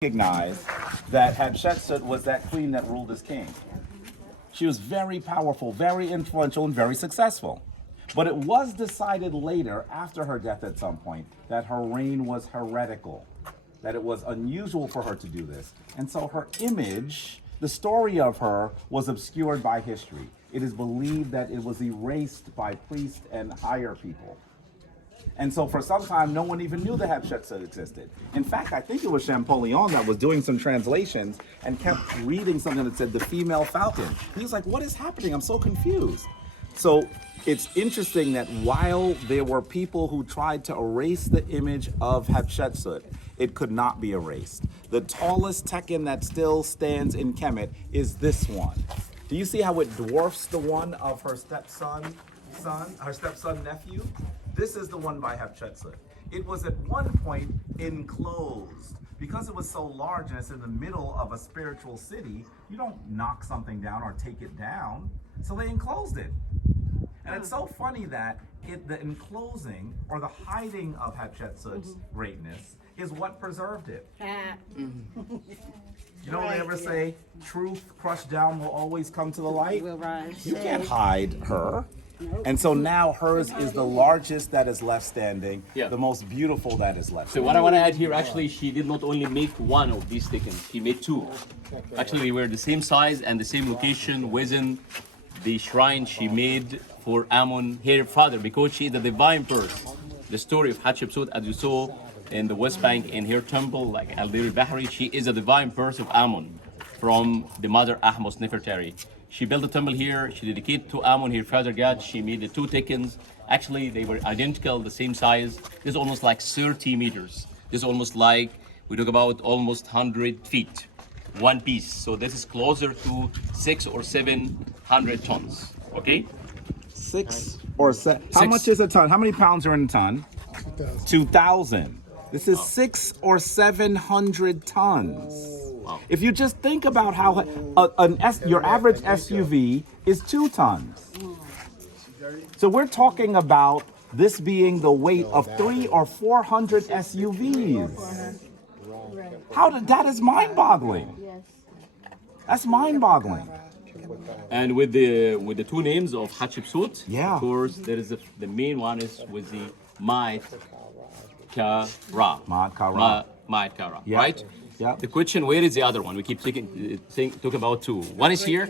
recognize that Hatshepsut was that queen that ruled as king. She was very powerful, very influential, and very successful. But it was decided later, after her death at some point, that her reign was heretical, that it was unusual for her to do this. And so her image, the story of her, was obscured by history. It is believed that it was erased by priests and higher people. And so for some time, no one even knew that Hatshepsut existed. In fact, I think it was Champollion that was doing some translations and kept reading something that said the female falcon. He was like, what is happening? I'm so confused. So it's interesting that while there were people who tried to erase the image of Hatshepsut, it could not be erased. The tallest tekken that still stands in Kemet is this one. Do you see how it dwarfs the one of her stepson nephew? This is the one by Hatshepsut. It was at one point enclosed. Because it was so large and it's in the middle of a spiritual city, you don't knock something down or take it down. So they enclosed it. And it's so funny that the enclosing or the hiding of Hatshepsut's greatness is what preserved it. You know what they ever say? Truth crushed down will always come to the light. Will rise. You can't hide her. And so now hers is the largest that is left standing, the most beautiful that is left So standing. what I want to add here, actually, she did not only make one of these tickets, she made two. Actually, they were the same size and the same location within the shrine she made for Amun, her father, because she is the divine person. The story of Hatshepsut, as you saw in the West Bank in her temple, like Al-Dir al-Bahri, she is a divine person of Amun from the mother Ahmos Nefertari. She built a temple here, she dedicated to Amun, her father god. She made the two tikkens. Actually, they were identical, the same size. This is almost like 30 meters. This is almost like, we talk about almost 100 feet, one piece. So this is closer to 600 or 700 tons, okay? 6 or 7. How much is a ton? How many pounds are in a ton? 2,000. This is 600 or 700 tons. Wow. If you just think about how your average SUV is 2 tons. So we're talking about this being the weight of 300 or 400 SUVs. That is mind-boggling. That's mind-boggling. And with the two names of Hatshepsut, Yeah. of course, there is the main one is with the Ma'at Ka-Ra. Ma'at Ka-Ra. Ma'at Ka-Ra, Yeah. right? Yeah. The question, where is the other one? We keep talking about two. One is here,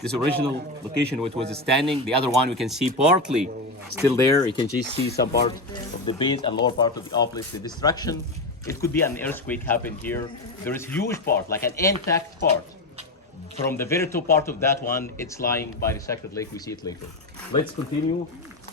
this original location which was standing. The other one we can see partly still there. You can just see some part of the base and lower part of the obelisk. The destruction, it could be an earthquake happened here. There is huge part, like an intact part. From the very top part of that one, it's lying by the sacred lake. We see it later. Let's continue.